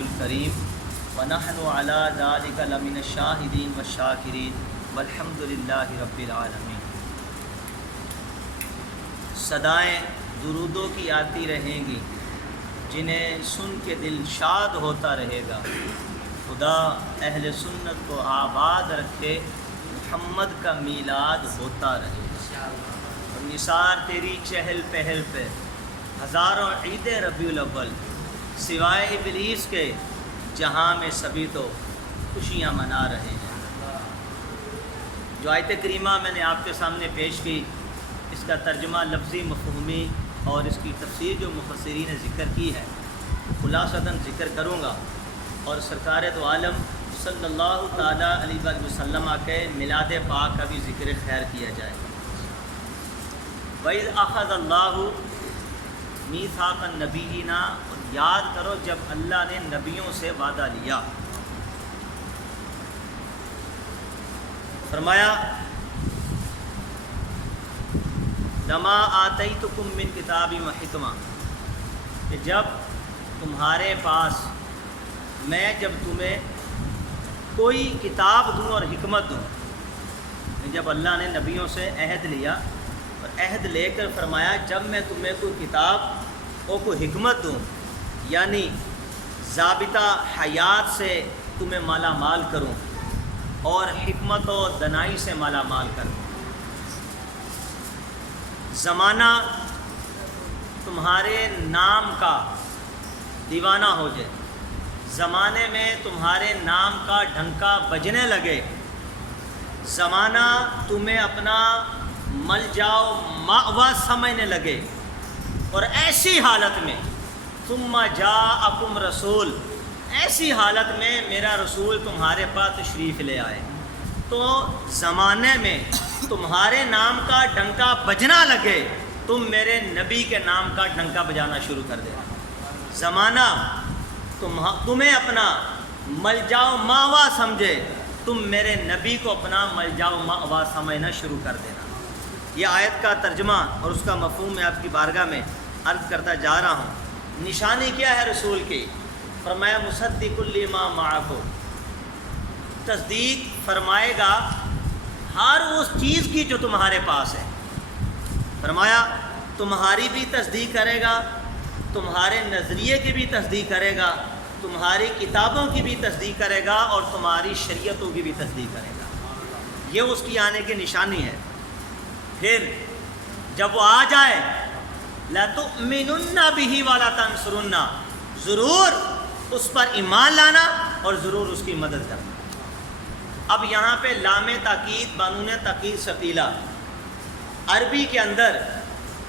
الکریم ونحن علی ذلک لمن الشاہدین والشاکرین والحمد للہ رب العالمین۔ صدائیں درودوں کی آتی رہیں گی، جنہیں سن کے دل شاد ہوتا رہے گا۔ خدا اہل سنت کو آباد رکھے، محمد کا میلاد ہوتا رہے گا۔ اور نثار تیری چہل پہل پہ ہزاروں عید ربیع الاول، سوائے ابلیس کے جہاں میں سبھی تو خوشیاں منا رہے ہیں۔ جو آیت کریمہ میں نے آپ کے سامنے پیش کی، اس کا ترجمہ لفظی مفہومی اور اس کی تفسیر جو مفسرین نے ذکر کی ہے، خلاصتاً ذکر کروں گا، اور سرکار دو عالم صلی اللہ تعالیٰ علیہ وآلہ وسلم کے میلاد پاک کا بھی ذکر خیر کیا جائے گا۔ وَإِذْ أَخَذَ اللَّهُ مِيثَاقَ النَّبِيِّينَ، اور یاد کرو جب اللہ نے نبیوں سے وعدہ لیا، فرمایا لما آتیتکم من کتاب و حکمہ، کہ جب تمہارے پاس میں جب تمہیں کوئی کتاب دوں اور حکمت دوں، جب اللہ نے نبیوں سے عہد لیا اور عہد لے کر فرمایا جب میں تمہیں کوئی کتاب اور کوئی حکمت دوں، یعنی ضابطہ حیات سے تمہیں مالا مال کروں اور حکمت و دانائی سے مالا مال کروں، زمانہ تمہارے نام کا دیوانہ ہو جائے، زمانے میں تمہارے نام کا ڈھنکا بجنے لگے، زمانہ تمہیں اپنا ملجا و مأویٰ سمجھنے لگے، اور ایسی حالت میں ثم جاءکم رسول، ایسی حالت میں میرا رسول تمہارے پاس تشریف لے آئے، تو زمانے میں تمہارے نام کا ڈنکا بجنا لگے، تم میرے نبی کے نام کا ڈنکا بجانا شروع کر دے۔ زمانہ تمہیں اپنا ملجا و مأویٰ سمجھے، تم میرے نبی کو اپنا ملجا و مأویٰ سمجھنا شروع کر دینا۔ یہ آیت کا ترجمہ اور اس کا مفہوم میں آپ کی بارگاہ میں عرض کرتا جا رہا ہوں۔ نشانی کیا ہے رسول کی؟ فرمایا مصدق لما معکم، تصدیق فرمائے گا ہر اس چیز کی جو تمہارے پاس ہے۔ فرمایا تمہاری بھی تصدیق کرے گا، تمہارے نظریے کی بھی تصدیق کرے گا، تمہاری کتابوں کی بھی تصدیق کرے گا، اور تمہاری شریعتوں کی بھی تصدیق کرے گا۔ یہ اس کی آنے کی نشانی ہے۔ پھر جب وہ آ جائے لَتُؤْمِنُنَّ بِهِ وَلَا تَنْصُرُنَّ، ضرور اس پر ایمان لانا اور ضرور اس کی مدد کرنا۔ اب یہاں پہ لام تاکید بانون تاکید ثقیلہ، عربی کے اندر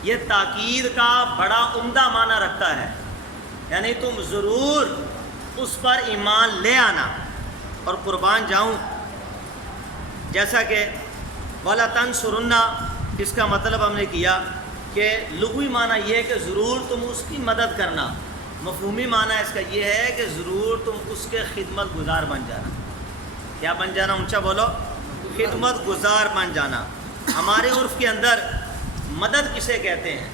یہ تاکید کا بڑا عمدہ معنی رکھتا ہے، یعنی تم ضرور اس پر ایمان لے آنا۔ اور قربان جاؤں، جیسا کہ وَلَا تَنْصُرُنَّ، اس کا مطلب ہم نے کیا کہ لغوی معنی یہ ہے کہ ضرور تم اس کی مدد کرنا، مفہومی معنی اس کا یہ ہے کہ ضرور تم اس کے خدمت گزار بن جانا۔ کیا بن جانا؟ اونچا بولو، خدمت گزار بن جانا۔ ہمارے عرف کے اندر مدد کسے کہتے ہیں؟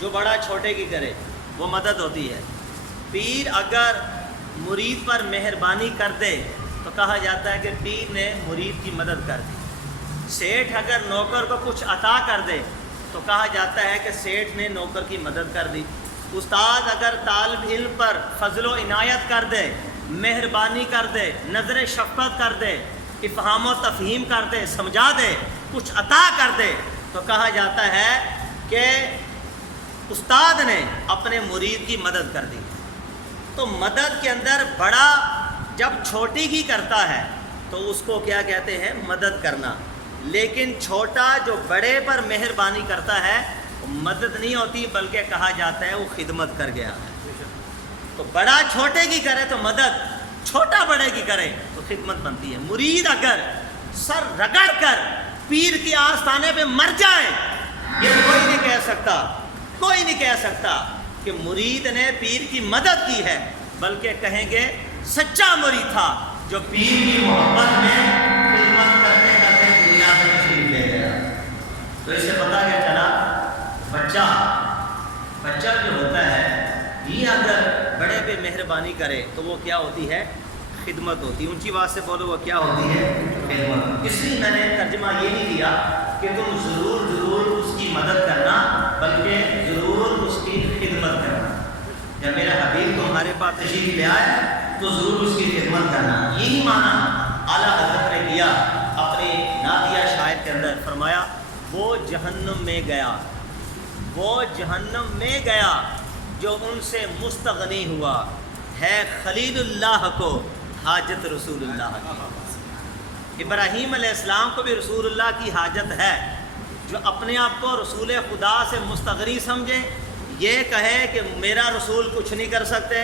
جو بڑا چھوٹے کی کرے وہ مدد ہوتی ہے۔ پیر اگر مرید پر مہربانی کر دے تو کہا جاتا ہے کہ پیر نے مرید کی مدد کر دی۔ سیٹھ اگر نوکر کو کچھ عطا کر دے تو کہا جاتا ہے کہ سیٹھ نے نوکر کی مدد کر دی۔ استاد اگر طالب علم پر فضل و عنایت کر دے، مہربانی کر دے، نظر شفقت کر دے، افہام و تفہیم کر دے، سمجھا دے، کچھ عطا کر دے، تو کہا جاتا ہے کہ استاد نے اپنے مرید کی مدد کر دی۔ تو مدد کے اندر بڑا جب چھوٹی کی کرتا ہے تو اس کو کیا کہتے ہیں؟ مدد کرنا۔ لیکن چھوٹا جو بڑے پر مہربانی کرتا ہے مدد نہیں ہوتی، بلکہ کہا جاتا ہے وہ خدمت کر گیا ہے۔ تو بڑا چھوٹے کی کرے تو مدد، چھوٹا بڑے کی کرے تو خدمت بنتی ہے۔ مرید اگر سر رگڑ کر پیر کی آستانے پہ مر جائے، یہ کوئی نہیں کہہ سکتا، کوئی نہیں کہہ سکتا کہ مرید نے پیر کی مدد کی ہے، بلکہ کہیں گے سچا مرید تھا جو پیر کی محبت میں خدمت کرتے کرتے دنیا سے تشریف لے گیا۔ تو اس سے پتہ کیا چلا؟ بچہ جو ہوتا ہے یہ اگر بڑے پہ مہربانی کرے تو وہ کیا ہوتی ہے؟ خدمت ہوتی ہے. اونچی بات سے بولو وہ کیا ہوتی ہے؟ خدمت. اس لیے میں نے ترجمہ یہ نہیں دیا کہ تم ضرور اس کی مدد کرنا، بلکہ ضرور اس کی خدمت کرنا. جب میرا حبیب تمہارے پاس تشریف لے آئے تو ضرور اس کی خدمت کرنا. یہی معنی اعلیٰ حضرت نے کیا اپنے نادیہ شاعر کے اندر. فرمایا وہ جہنم میں گیا جو ان سے مستغنی ہوا، ہے خلیل اللہ کو حاجت رسول اللہ کی. ابراہیم علیہ السلام کو بھی رسول اللہ کی حاجت ہے. جو اپنے آپ کو رسول خدا سے مستغنی سمجھے، یہ کہے کہ میرا رسول کچھ نہیں کر سکتے،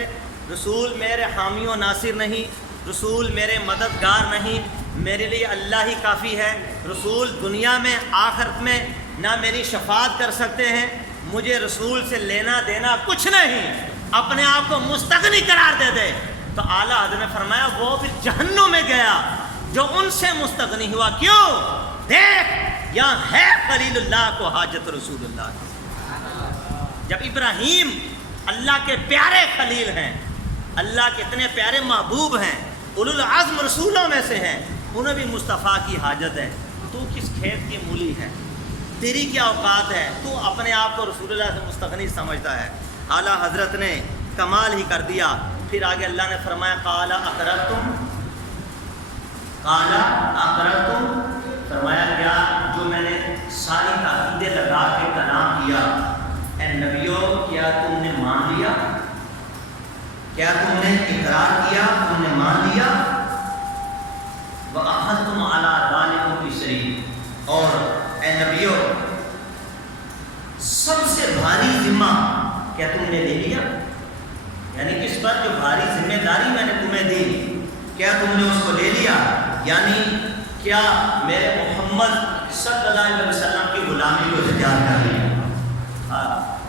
رسول میرے حامی و ناصر نہیں، رسول میرے مددگار نہیں، میرے لیے اللہ ہی کافی ہے، رسول دنیا میں آخرت میں نہ میری شفاعت کر سکتے ہیں، مجھے رسول سے لینا دینا کچھ نہیں، اپنے آپ کو مستغنی قرار دے دے، تو اعلیٰ حضرت نے فرمایا وہ پھر جہنم میں گیا جو ان سے مستغنی ہوا. کیوں؟ دیکھ یہاں ہے خلیل اللہ کو حاجت رسول اللہ. جب ابراہیم اللہ کے پیارے خلیل ہیں، اللہ کے اتنے پیارے محبوب ہیں، اولو العزم رسولوں میں سے ہیں، انہیں بھی مصطفیٰ کی حاجت ہے. تو کس کھیت کی مولی ہے؟ تیری کیا اوقات ہے؟ تو اپنے آپ کو رسول اللہ سے مستغنی سمجھتا ہے. اعلیٰ حضرت نے کمال ہی کر دیا. پھر آگے اللہ نے فرمایا قال اقررتم، فرمایا کیا جو میں نے ساری تاکیدیں لگا کے کلام کیا، اے نبیوں کیا تم نے مان لیا؟ کیا تم نے اقرار کیا؟ تم نے مان لیا؟ وَأَخَذْتُمْ عَلَىٰ ذَلِكُمْ إِصْرِي، اور اے نبیوں سب سے بھاری ذمہ کیا تم نے لے لیا؟ یعنی کس پر جو بھاری ذمہ داری میں نے تمہیں دی، کیا تم نے اس کو لے لیا؟ یعنی کیا میرے محمد صلی اللہ علیہ وسلم کی غلامی کو اختیار کر لیا؟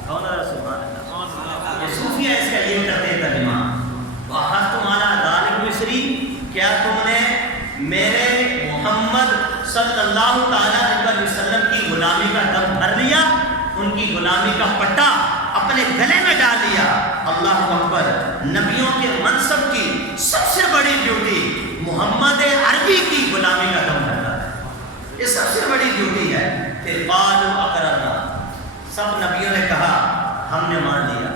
کون ہے سبحان اللہ؟ یہ صوفیہ اس کا یہ کرتے ہیں ترجمہ. وَأَخَذْتُمْ عَلَىٰ ذَلِكُمْ إِصْرِي، کیا تم نے میرے محمد صلی اللہ تعالیٰ علیہ وسلم کی غلامی کا دم بھر لیا، ان کی غلامی کا پٹا اپنے گلے میں ڈال لیا؟ اللہ اکبر. نبیوں کے منصب کی سب سے بڑی ڈیوٹی محمد عربی کی غلامی کا دم بھرنا ہے. یہ سب سے بڑی ڈیوٹی ہے. پھر قالوا اقررنا، سب نبیوں نے کہا ہم نے مان لیا.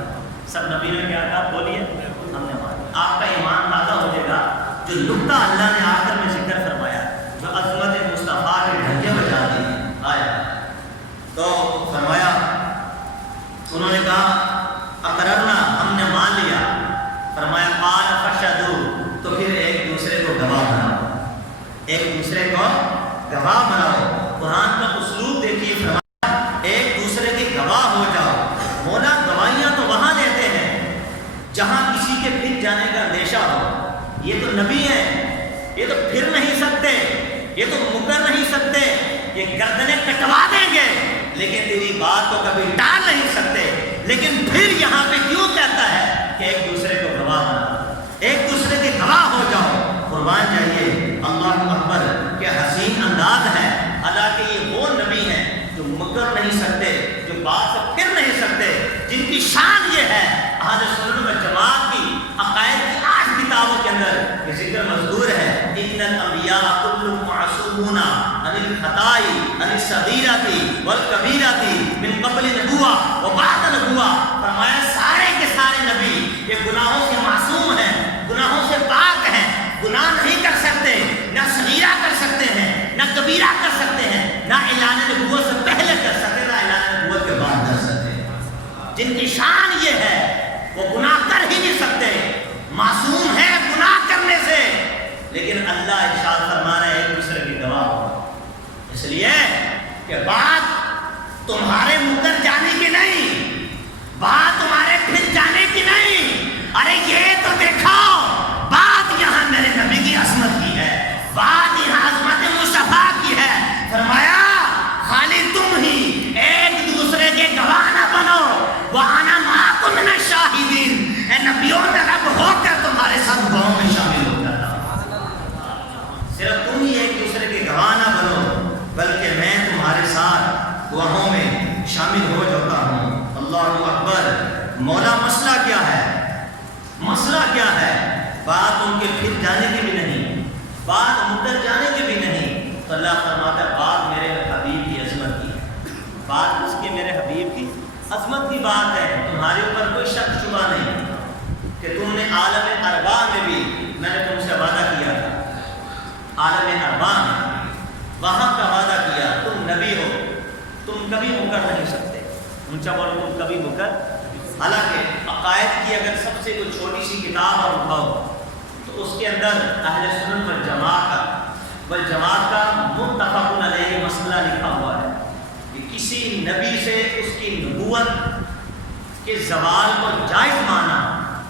سب نبیوں نے کیا کہا؟ بولیے ہم نے مان لیا. آپ کا ایمان تازہ ہو جائے گا. جو نقطہ اللہ نے آخر میں ذکر فرمایا، جو عظمت مصطفیٰ کے ڈھنگے بجا دیے آیا، تو فرمایا انہوں نے کہا اقررنا، ہم نے مان لیا. فرمایا قال فاشهدوا، تو پھر ایک دوسرے کو گواہ بناؤ، ایک دوسرے کو گواہ بناؤ. قرآن کا اسلوب دیکھیے، فرمایا ایک دوسرے کے گواہ ہو جاؤ. مولا گواہیاں تو وہاں لیتے ہیں جہاں کسی کے پھر جانے کا اندیشہ ہو. یہ تو نبی ہیں، یہ تو پھر نہیں سکتے، یہ تو مکر نہیں سکتے، یہ گردنیں کٹوا دیں گے لیکن تیری بات کو کبھی ٹال نہیں سکتے. لیکن پھر یہاں پہ کیوں کہتا ہے کہ ایک دوسرے کو گواہ بنا، ایک دوسرے کے گواہ ہو جاؤ. قربان جائیے اللہ اکبر، کیا حسین انداز ہے. حالانکہ یہ وہ نبی ہیں جو مکر نہیں سکتے، جو بات سے پھر نہیں سکتے، جن کی شان یہ ہے. اہل سنت و جماعت کی عقائد کی 8 کتابوں کے اندر یہ ذکر مذکور ہے. ان الانبیاء کلهم معصومون عن الخطاء عن الصغیرۃ والکبیرۃ من قبل نبوہ وبعد نبوہ. فرمایا سارے کے سارے نبی یہ گناہوں سے معصوم ہیں، گناہوں سے پاک ہیں، گناہ نہیں کر سکتے، نہ صغیرہ کر سکتے ہیں، نہ کبیرہ کر سکتے ہیں، نہ اعلان نبوت سے پہلے کر سکتے، نہ اعلان نبوت کے بعد کر سکتے. جن کی شان یہ ہے وہ گناہ کر ہی نہیں سکتے، معصوم ہے گناہ کرنے سے. لیکن اللہ ارشاد فرما رہے ہیں ایک دوسرے کی گواہ ہو، اس لیے کہ بات تمہارے مکر جانے کی نہیں، بات تمہارے پھر جانے کی نہیں. ارے یہ تو دیکھو بات یہاں میرے نبی کی عظمت کی ہے، بات یہاں عظمت مصطفیٰ کی ہے. فرمایا خالی تم ہی ایک دوسرے کے گواہ نہ بنو، وَأَنَا مَعَكُم مِّنَ الشَّاهِدِينَ. اے نبیوں میں رب ہو کر تمہارے ساتھ گواہوں میں شامل ہو جاتا ہوں. صرف تم ہی ایک دوسرے کے گواہ نہ بنو، بلکہ میں تمہارے ساتھ گواہوں میں شامل ہو جاتا ہوں. اللہ اکبر. مولا مسئلہ کیا ہے؟ ہے، بات ان کے پھر جانے کی بھی نہیں، بات مدت جانے کی بھی نہیں، تو اللہ فرماتا ہے بات میرے حبیب کی عظمت کی ہے، بات اس کی میرے حبیب کی عظمت کی بات ہے، تمہارے اوپر کوئی شک شبہ نہیں کہ تم نے عالم ارواح میں بھی میں نے تم سے وعدہ کیا تھا، عالم ارواح میں وہاں کا وعدہ کیا، تم نبی ہو، تم کبھی مکر نہیں سکتے، اونچا بولو تم کبھی مکر، حالانکہ عقائد کی اگر سب سے کوئی چھوٹی سی کتاب اور اٹھاؤ تو اس کے اندر اہل سنت والجماعت کا متفق علیہ مسئلہ لکھا ہوا ہے کہ کسی نبی سے اس کی نبوت کے زوال کو جائز مانا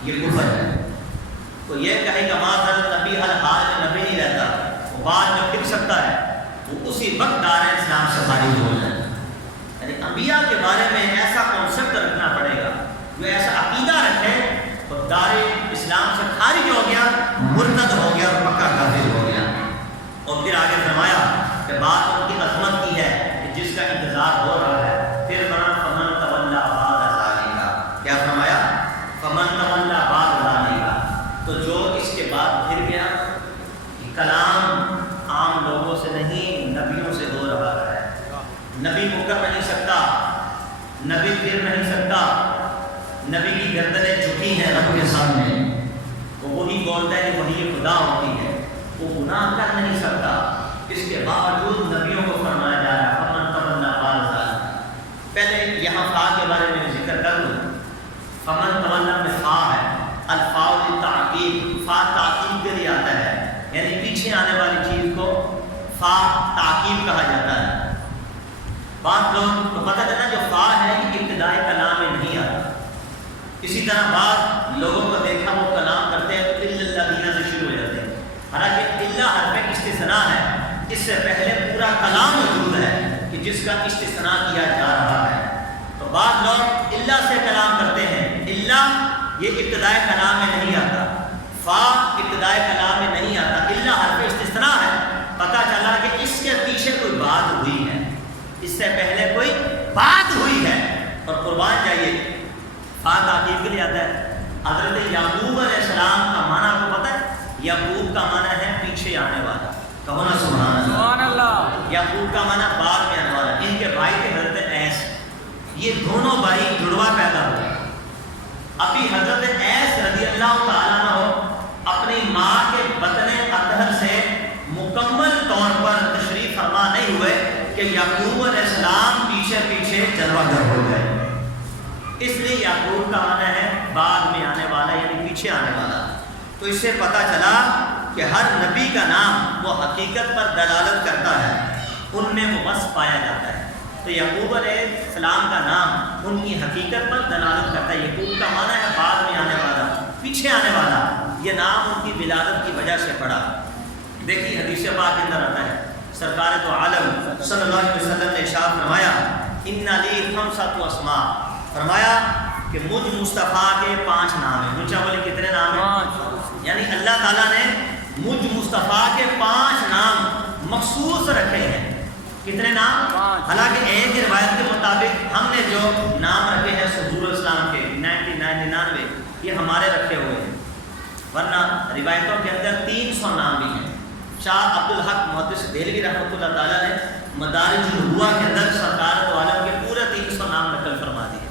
یہ کفر ہے۔ تو یہ کہے کہ ماذا نبی الحال میں نبی نہیں رہتا، وہ بعد میں پھر سکتا ہے، وہ اسی وقت دار اسلام سے خارج ہو جائے۔ یعنی انبیاء کے بارے میں ایسا کانسیپٹ رکھنا پڑے گا، جو ایسا عقیدہ رکھے تو دار اسلام سے خارج ہو گیا، مرتد ہو گیا اور پکا کافر ہو گیا۔ اور پھر آگے فرمایا کہ بات ان کی عظمت کی ہے کہ جس کا انتظار ہو رہا ہے، پھر بنا فمن تولا بعد ذالک، کیا فرمایا؟ فمن تولا بعد ذالک، تو جو اس کے بعد پھر گیا، کلام عام لوگوں سے نہیں نبیوں سے ہو رہا ہے، نبی مکر نہیں سکتا، نبی پھر نہیں سکتا، نبی کی گردنیں جھکی ہیں رب کے سامنے، وہ وہی بولتا ہے کہ وہی خدا ہوتی ہے، وہ گناہ کر نہیں سکتا، اس کے باوجود نبیوں کو فرمایا جا رہا ہے فمن تولا بعد ذالک۔ پہلے یہاں فا کے بارے میں ذکر کر لوں، فمن تولا میں فا ہے، الفاء للتعقیب، فا تعقیب کے لیے آتا ہے، یعنی پیچھے آنے والی چیز کو فا تعقیب کہا جاتا ہے۔ بعض لوگ تو پتہ چلا جو فا ہے کہ ابتدائی کلام میں نہیں آتا، اسی طرح بعض لوگوں کو دیکھا وہ کلام کرتے ہیں تو اللہ دینا سے شروع ہو جاتے ہیں، حالانکہ اللہ حرف استثناء ہے، اس سے پہلے پورا کلام موجود ہے کہ جس کا استثناء کیا جا رہا ہے۔ تو بعض لوگ اللہ سے کلام کرتے ہیں، اللہ یہ ابتدائی کلام میں نہیں آتا، فا ابتدائی کلام میں نہیں آتا، اللہ حرف استثناء ہے، پتہ چلا کہ اس کے پیچھے کوئی بات ہوئی ہے، اس سے پہلے کوئی بات ہوئی ہے۔ اور قربان جائیے فا تاکید کے لیے آتا ہے۔ حضرت یعقوب علیہ السلام کا معنی آپ کو پتہ ہے؟ یعقوب کا معنی ہے پیچھے آنے والا، کہو نا سبحان اللہ۔ یعقوب کا معنی بعد میں آنے والا، ان کے بھائی تھے حضرت ایس، یہ دونوں بھائی جڑوا پیدا ہوئے، ابھی حضرت ایس رضی اللہ تعالیٰ عنہ اپنی ماں کے بطن اطہر سے مکمل طور پر تشریف فرما نہیں ہوئے کہ یعقوب علیہ السلام پیچھے پیچھے جلوہ گر ہو گئے، اس لیے یعقوب کا معنی ہے بعد میں آنے والا، یعنی پیچھے آنے والا۔ تو اس سے پتہ چلا کہ ہر نبی کا نام وہ حقیقت پر دلالت کرتا ہے، ان میں وہ وصف پایا جاتا ہے۔ تو یعقوب علیہ السلام کا نام ان کی حقیقت پر دلالت کرتا ہے، یعقوب کا معنی ہے بعد میں آنے والا، پیچھے آنے والا، یہ نام ان کی ولادت کی وجہ سے پڑا۔ دیکھیے حدیث پاک کے اندر آتا ہے، سرکار تو عالم صلی اللہ علیہ وسلم نے ارشاد فرمایا ان لی خمسۃ اسماء، فرمایا کہ مجھ مصطفیٰ کے 5 نام ہیں، اونچا بولے کتنے نام ہیں؟ یعنی اللہ تعالیٰ نے مجھ مصطفیٰ کے 5 نام مخصوص رکھے ہیں، کتنے نام؟ حالانکہ ایک روایت کے مطابق ہم نے جو نام رکھے ہیں حضور اسلام کے 99 یہ ہمارے رکھے ہوئے ہیں، ورنہ روایتوں کے اندر 300 نام بھی ہیں۔ شاہ عبدالحق محدث دہلوی رحمۃ اللہ تعالیٰ نے مدارج النبوہ کے اندر سرکار دو عالم کے پورے 300 نام نقل فرما دیے،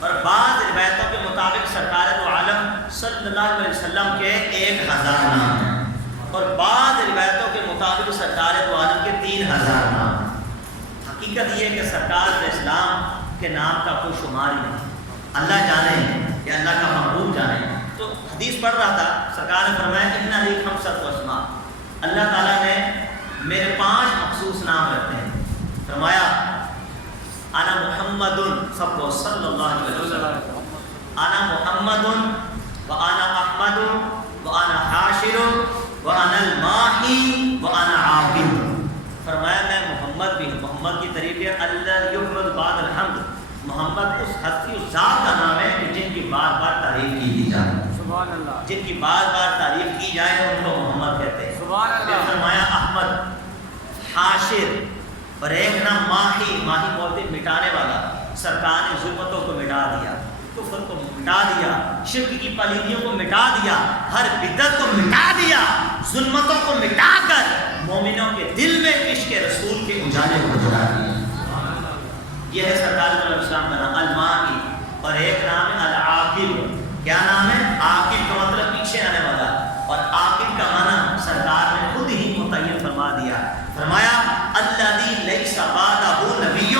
اور بعض روایتوں کے مطابق سرکار دو عالم صلی اللہ علیہ وسلم کے 1000 نام ہیں، اور بعض روایتوں کے مطابق سرکار دو عالم کے 3000 نام ہیں۔ حقیقت یہ ہے کہ سرکار اسلام کے نام کا کوئی شمار ہی نہیں، اللہ جانے کہ اللہ کا محبوب جانے۔ تو حدیث پڑھ رہا تھا، سرکار نے فرمایا ان لی خمسۃ اسماء، اللہ تعالیٰ نے میرے 5 مخصوص نام رکھتے ہیں، فرمایا انا محمد سب کو صلی اللہ علیہ وسلم، انا محمد وانا احمد وانا حاشر وانا الماحی وانا عاقب، فرمایا میں محمد بھی ہوں، محمد کی تعریف ہے اللہ یحمد بعد الحمد، محمد اس ہستی اس ذات کا نام ہے کہ جن کی بار بار تعریف کی جائے، سبحان اللہ، جن کی بار بار تعریف کی جائے تو ان کو محمد کہتے ہیں، سبحان اللہ۔ فرمایا احمد، حاشر، اور ایک نام ماہی، ماہی بولتے مٹانے والا، سرکار نے ظلمتوں کو مٹا دیا، کفر کفر کو مٹا دیا، شرک کی پلیدیوں کو مٹا دیا، ہر بدعت کو مٹا دیا، ظلمتوں کو مٹا کر مومنوں کے دل میں عشق رسول کے اجالے کو جلا دیا۔ یہ ہے سرکار علیہ السلام کا نام الماہی، اور ایک نام ہے العاقب۔ کیا نام ہے؟ عاقب کا مطلب پیچھے آنے والا، اور عاقب کا معنی سرکار نے خود ہی متعین فرما دیا، فرمایا الذی لیس بعدہ نبی،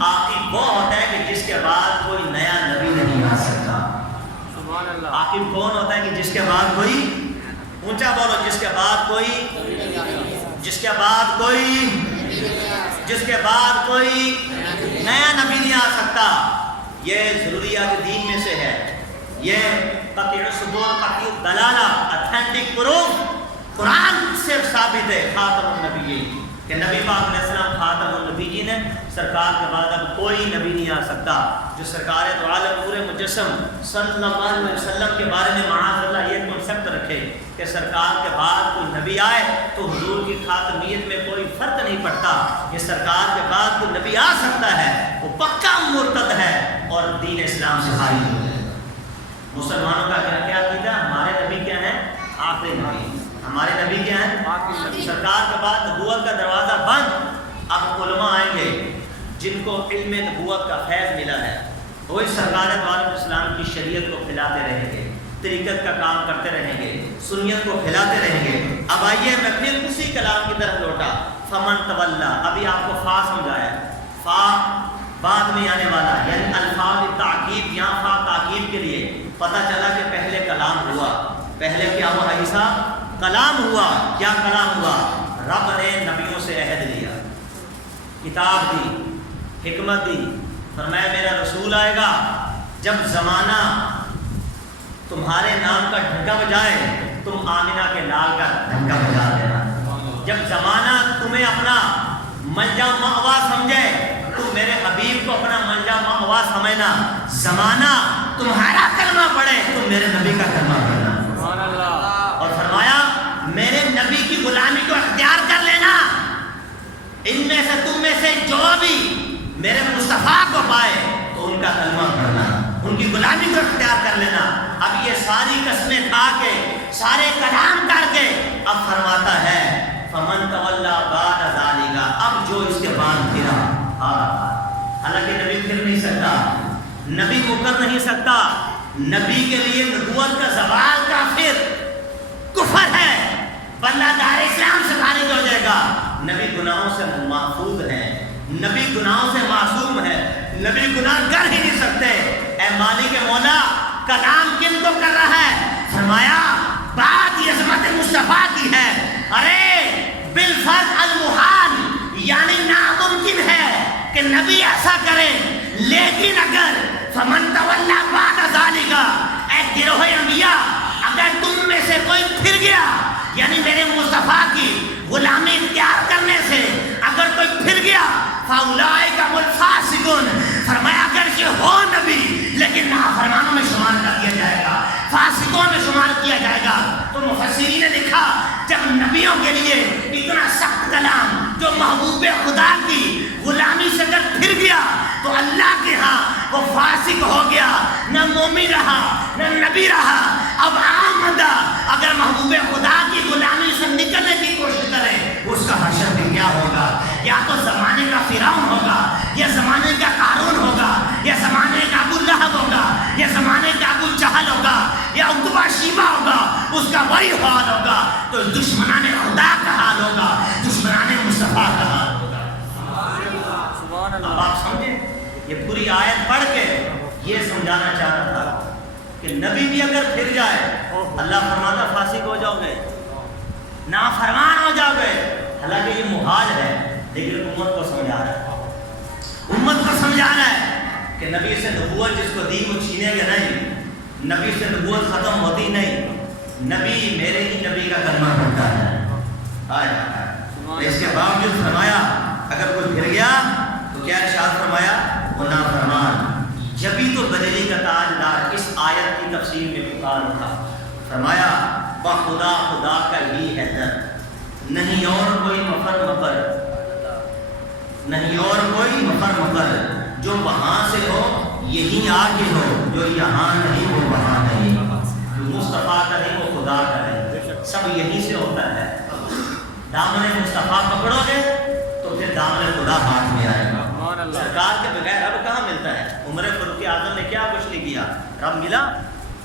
عاقب وہ ہوتا ہے کہ جس کے بعد کوئی نیا نبی نہیں آ سکتا۔ سبحان اللہ۔ عاقب کون ہوتا ہے کہ جس کے بعد کوئی، اونچا بولو، جس کے بعد کوئی نیا نبی نہیں آ سکتا۔ یہ ضروریات دین میں سے ہے، یہ قطع الصدور، قطع الدلالہ، اتھینٹک پروف قرآن سے ثابت ہے خاتم النبیین، کہ نبی پاک علیہ السلام خاتم النبیین ہے، سرکار کے بعد اب کوئی نبی نہیں آ سکتا۔ جو سرکار تو عالم نور مجسم صلی اللہ علیہ وسلم کے بارے میں معاذ اللہ یہ کنسپٹ رکھے کہ سرکار کے بعد کوئی نبی آئے تو حضور کی خاتمیت میں کوئی فرق نہیں پڑتا، یہ سرکار کے بعد کوئی نبی آ سکتا ہے وہ پکا مرتد ہے اور دین اسلام سے خارج ہو جائے۔ مسلمانوں کا کیا عقیدہ؟ ہمارے نبی کیا ہیں؟ آخری نبی۔ ہمارے نبی کیا ہیں؟ سرکار کے بعد نبوت کا دروازہ بند۔ اب علماء آئیں گے جن کو علم نبوت کا فیض ملا ہے، وہی سرکار علیہ السلام کی شریعت کو پھیلاتے رہیں گے، طریقت کا کام کرتے رہیں گے، سنیت کو پھیلاتے رہیں گے۔ اب آئیے میں پھر اسی کلام کی طرف لوٹا، فمن تولا، ابھی آپ کو فا سمجھایا، فا بعد میں آنے والا، یعنی الفاظ تعقیب، یہاں فا تعقیب کے لیے پتہ چلا کہ پہلے کلام ہوا۔ پہلے کیا ہوا عیسیٰ؟ کلام ہوا۔ کیا کلام ہوا؟ رب نے نبیوں سے عہد لیا، کتاب دی، حکمت دی، فرمایا میرا رسول آئے گا، جب زمانہ تمہارے نام کا ڈھنکا بجائے تم آمنہ کے لال کا ڈھنکا بجا دینا، جب زمانہ تمہیں اپنا منجا مأوا سمجھے تم میرے حبیب کو اپنا منجا مأوا سمجھنا، زمانہ تمہارا کلمہ پڑھے تم میرے نبی کا کلمہ پڑھنا، اور فرمایا میرے نبی کی غلامی کو اختیار کر لینا، ان میں سے تم میں سے جو بھی میرے مصطفیٰ کو پائے تو ان کا کلمہ پڑھنا، ان کی غلامی کو اختیار کر لینا۔ اب یہ ساری قسمیں کھا کے، سارے کلام کر کے اب فرماتا ہے فمن تولا بعد ذالک، اب جو اس کے بعد پھرا آ رہا، حالانکہ نبی پھر نہیں سکتا، نبی مکر نہیں سکتا، نبی کے لیے نبوت کا زوال کافر کفر ہے، بندہ دار اسلام سے خارج ہو جائے گا۔ نبی گناہوں سے محفوظ ہے، نبی گناہوں سے معصوم ہے، نبی گناہ کر ہی نہیں سکتے۔ اے مالک مولا، کلام کن کو کر رہا ہے؟ فرمایا بات یہ عظمت مصطفیٰ کی ہے، ارے بالفرض المحال، یعنی ناممکن ہے کہ نبی ایسا کرے، لیکن اگر فمن تولا بعد ذالک، اے گروہ انبیاء، اگر تم میں سے کوئی پھر گیا، یعنی میرے مصطفیٰ کی غلامی اختیار کرنے سے اگر کوئی پھر گیا، فاولئک هم الفاسقون، فرمایا اگرچہ ہو نبی لیکن نافرمانوں میں شمار کر دیا جائے گا، فاسقوں میں شمار کیا جائے گا۔ تو مفسرین نے لکھا جب نبیوں کے لیے اتنا سخت کلام جو محبوب خدا کی غلامی سے اگر پھر گیا تو اللہ کے ہاں وہ فاسق ہو گیا، نہ مومن رہا نہ نبی رہا۔ اب عام بندہ اگر محبوب خدا کی غلامی سے نکلنے کی کوشش کرے اس کا حشر بھی کیا ہوگا؟ یا تو زمانے کا فرعون ہوگا، یا زمانے کا قارون ہوگا، یا زمانے کا ابو لہب ہوگا، یا زمانے کا ابو جہل ہوگا، یا عتبہ شیبہ ہوگا، اس کا وہی حال ہوگا۔ تو دشمنان خدا کا حال ہوگا، دشمنان مصطفیٰ کا حال ہوگا۔ اب آپ سمجھیں، یہ پوری آیت پڑھ کے یہ سمجھانا چاہ رہا تھا کہ نبی بھی اگر پھر جائے اللہ فرماتا فاسق ہو جاؤ گے، نافرمان ہو جاؤ گے۔ حالانکہ یہ محال ہے، لیکن امت کو سمجھا رہا ہے، امت کو سمجھا رہا ہے کہ نبی سے نبوت جس کو دی وہ چھینے گا نہیں، نبی سے نبوت ختم ہوتی نہیں، نبی میرے ہی نبی کا کلمہ پڑھتا ہے۔ اس کے باوجود فرمایا اگر کوئی پھر گیا تو کیا ارشاد فرمایا؟ وہ نافرمان۔ جبھی تو بریلی کا تاجدار اس آیت کی تفسیر میں پکار اٹھا، فرمایا بخدا خدا کا ہی ہے در، نہیں اور کوئی مفر مفر، نہیں اور کوئی مفر مفر، جو وہاں سے ہو یہی آ کے ہو، جو یہاں نہیں وہ وہاں نہیں، جو مصطفیٰ کا نہیں وہ خدا کا نہیں، سب یہیں سے ہوتا ہے۔ دامن مصطفیٰ پکڑو گے تو پھر دامن خدا ہاتھ میں آئے گا۔ سرکار کے بغیر رب کہاں ملتا ہے؟ عمر فاروق اعظم نے کیا کچھ نہیں کیا، رب ملا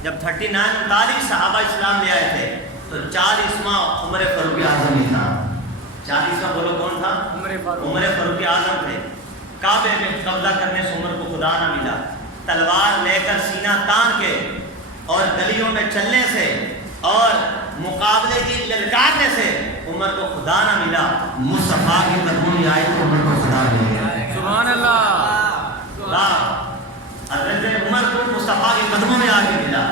جب 39 صحابہ اسلام لے آئے تھے تو 40واں عمر فاروق اعظم ہی تھا۔ 40واں بولو کون تھا؟ عمر فاروق اعظم تھے۔ کعبے میں قبضہ کرنے سے عمر کو خدا نہ ملا، تلوار لے کر سینہ تان کے اور گلیوں میں چلنے سے اور مقابلے کی للکارنے سے عمر کو خدا نہ ملا، مصطفیٰ کے قدموں میں آئے تو عمر کو خدا مل گیا۔ سبحان اللہ۔ حضرت عمر کو مصطفیٰ کے قدموں میں آ کے ملا،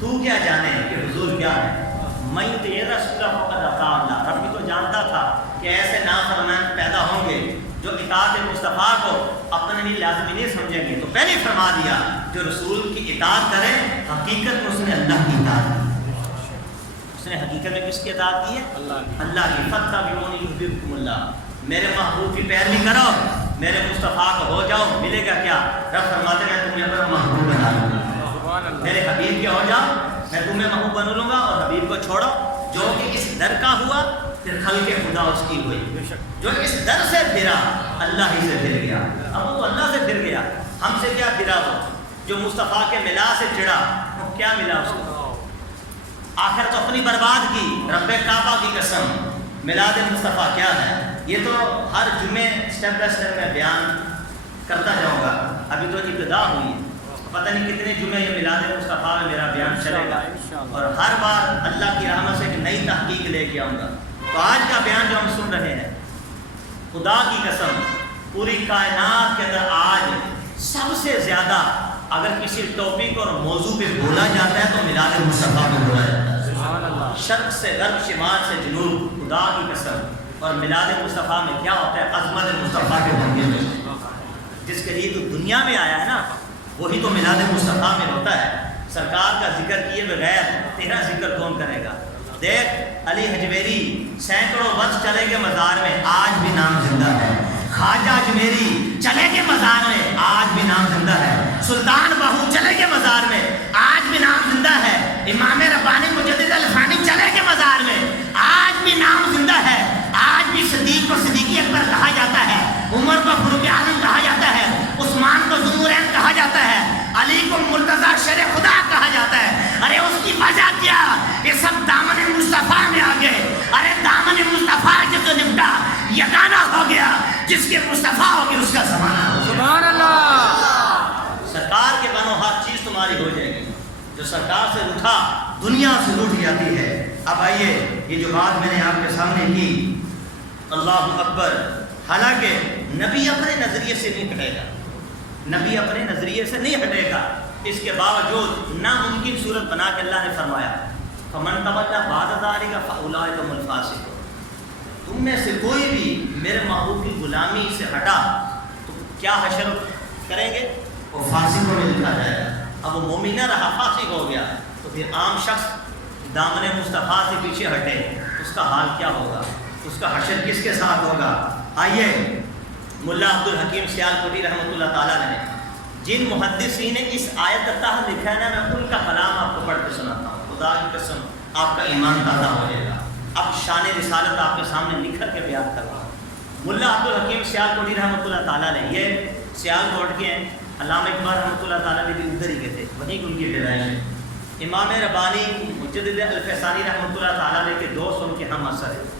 تو کیا جانے کہ حضور کیا ہے؟ میں تو یہ رسول فقط عطا اللہ، رب بھی تو جانتا تھا کہ ایسے نافرمان پیدا ہوں گے جو اطاعت مصطفیٰ کو اپنے لیے لازمی نہیں سمجھیں گے، تو پہلے فرما دیا جو رسول کی اطاعت کرے حقیقت میں اس نے اللہ کی اطاعت کی۔ اس نے حقیقت میں کس کی اطاعت کی ہے؟ اللہ کی۔ فاتبعونی یحببکم اللہ، میرے محبوب کی پیروی کرو، میرے مصطفیٰ کو ہو جاؤ، ملے گا کیا؟ رب فرماتے ہیں میں تمہیں اپنا محبوب بنا لوں گا، میرے حبیب کے ہو جاؤ، میں تمہیں محبوب بنا لوں گا، اور حبیب کو چھوڑو جو کہ اس در کا ہوا پھر خلق خدا اس کی ہوئی، جو اس در سے پھرا اللہ ہی سے پھر گیا۔ اب وہ اللہ سے پھر گیا، ہم سے کیا پھرا؟ وہ جو مصطفیٰ کے ملا سے چڑھا وہ کیا ملا اس کو؟ آخر تو اپنی برباد کی۔ رب کعبہ کی قسم، میلاد مصطفیٰ کیا ہے؟ یہ تو ہر جمعے سٹیپ بائی سٹیپ میں بیان کرتا جاؤں گا، ابھی تو ابتدا ہوئی ہے، پتہ نہیں کتنے جمعے یہ میلاد مصطفیٰ میں میرا بیان چلے گا، اور ہر بار اللہ کی رحمت سے ایک نئی تحقیق لے کے آؤں گا۔ تو آج کا بیان جو ہم سن رہے ہیں، خدا کی قسم پوری کائنات کے اندر آج سب سے زیادہ اگر کسی ٹاپک اور موضوع پہ بولا جاتا ہے تو میلاد مصطفیٰ پہ بولا جاتا ہے، شرق سے غرب، شمال سے جنوب، خدا کی قسم۔ اور میلاد مصطفیٰ میں کیا ہوتا ہے؟ عظمت مصطفیٰ کے دھنگے میں، جس کے لیے تو دنیا میں آیا ہے نا، وہی تو میلاد مصطفیٰ میں ہوتا ہے۔ سرکار کا ذکر کیے بغیر تیرا ذکر کون کرے گا؟ دیکھ علی حجویری سینکڑوں برس چلے گئے مزار میں، آج بھی نام زندہ ہے۔ خواجہ اجمیری چلے گئے مزار میں، آج بھی نام زندہ ہے۔ سلطان بہو چلے گئے مزار میں، آج بھی نام زندہ ہے۔ امام ربانی مجدد الفانی چلے گئے مزار میں، آج بھی نام زندہ ہے۔ آج بھی صدیق کو صدیقی اکبر کہا جاتا ہے، عمر کو فاروق اعظم کہا جاتا ہے، عثمان کو ذوالنورین کہا جاتا ہے، علی کو مرتضیٰ شیر خدا کہا جاتا ہے۔ ارے اس کی وجہ کیا؟ یہ سب دامن مصطفیٰ میں آ گئے۔ ارے دامن مصطفیٰ جب تو نپٹا، یگانہ ہو گیا، جس کے مصطفیٰ ہو گیا اس کا زمانہ ہو گیا۔ سبحان اللہ۔ سرکار کے بنو ہر چیز تمہاری ہو جائے گی، جو سرکار سے روٹھا دنیا سے روٹ جاتی ہے۔ اب آئیے یہ جو بات میں نے آپ کے سامنے کی، اللہ اکبر، حالانکہ نبی اپنے نظریے سے نہیں ہٹے گا، نبی اپنے نظریے سے نہیں ہٹے گا، اس کے باوجود ناممکن صورت بنا کے اللہ نے فرمایا فمن تولى بعد ذلك فاولئک هم الفاسقون، تم میں سے کوئی بھی میرے محبوب کی غلامی سے ہٹا تو کیا حشر کریں گے؟ وہ فاسقوں میں لکھا جائے گا۔ اب وہ مومن نہ رہا، فاسق ہو گیا، تو پھر عام شخص دامن مصطفیٰ سے پیچھے ہٹے، اس کا حال کیا ہوگا؟ اس کا حشر کس کے ساتھ ہوگا؟ آئیے ملا عبد الحکیم سیالکوٹی رحمۃ اللہ تعالیٰ نے جن محدثین نے اس آیت کا تحت لکھا ہے نا، میں ان کا کلام آپ کو پڑھ کے سناتا ہوں، خدا کی قسم آپ کا ایمان تازہ ہو جائے گا۔ اب شان رسالت آپ کے سامنے نکھر کے بیان کر رہا ہوں۔ ملا عبد الحکیم سیالکوٹی رحمۃ اللہ تعالیٰ نے، یہ سیالکوٹ کے ہیں، علامہ اقبال رحمۃ اللہ تعالیٰ نے بھی ادھر ہی کے تھے، وہیں ان کی پیدائش ہے۔ امام ربانی مجدد الفسانی رحمۃ اللہ تعالیٰ نے کے دوست ان کے ہم اثر ہیں،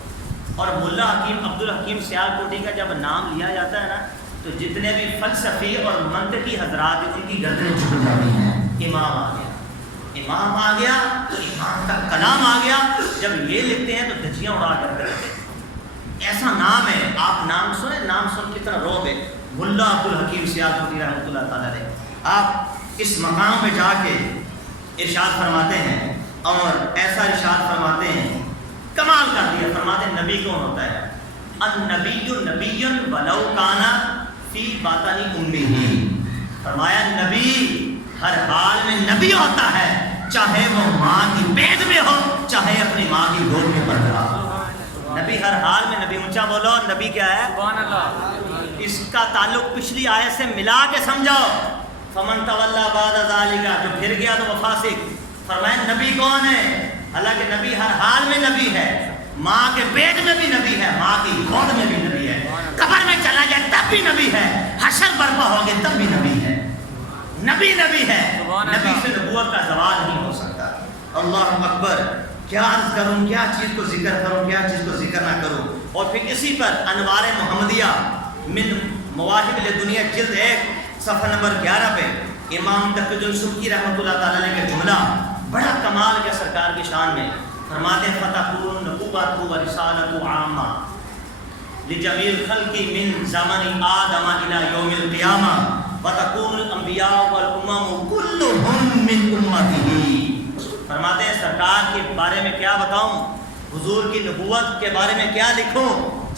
اور ملا حکیم عبد الحکیم سیالکوٹی کا جب نام لیا جاتا ہے نا تو جتنے بھی فلسفی اور منطقی حضرات ان کی گردنیں جھک جاتی ہیں۔ امام آ گیا، امام آ گیا تو امام کا کلام آ گیا، جب یہ لکھتے ہیں تو دھجیاں اڑا کر کرتے ہیں۔ ایسا نام ہے، آپ نام سنیں، نام سن کی طرح رو گے، ملا عبد الحکیم سیالکوٹی رحمۃ اللہ تعالیٰ نے۔ آپ اس مقام پہ جا کے ارشاد فرماتے ہیں، اور ایسا ارشاد فرماتے ہیں، کمال کر دیا، فرماتے ہیں نبی کون ہوتا ہے؟ النبی نبی ولو کان فی باطن امہ، فرمایا نبی ہر حال میں نبی ہوتا ہے، چاہے وہ ماں کی پیٹ میں ہو، چاہے اپنی ماں کی گود میں پڑ رہا ہو، نبی ہر حال میں نبی۔ اونچا بولو، نبی کیا ہے؟ سبحان اللہ۔ اس کا تعلق پچھلی آیت سے ملا کے سمجھو۔ فمن تولا بعد ذالک، جو پھر گیا تو وہ فاسق۔ فرمایا نبی کون ہے؟ حالانکہ نبی ہر حال میں نبی ہے، ماں کے پیٹ میں بھی نبی ہے، ماں کی گود میں بھی نبی ہے، قبر میں چلا جائے تب بھی نبی ہے، حشر برپا ہوگے تب بھی نبی ہے، نبی نبی ہے، نبی سے نبوت کا زوال نہیں ہو سکتا۔ اللہ اکبر، کیا عرض کروں، کیا چیز کو ذکر کروں، کیا چیز کو ذکر نہ کروں۔ اور پھر اسی پر انوار محمدیہ من مواہب لدنیا جلد 1 صفحہ نمبر 11 پہ امام تقی الدین سبکی رحمۃ اللہ تعالی علیہ کا جملہ بڑا کمال کے سرکار کی شان میں فرماتے ہیں فتقون نبوت و رسالت عامہ لجمیع الخلق من زمن آدم الی یوم القیامہ وتکون الانبیاء والامم کلهم من امته۔ فرماتے ہیں سرکار کے بارے میں کیا بتاؤں، حضور کی نبوت کے بارے میں کیا لکھوں،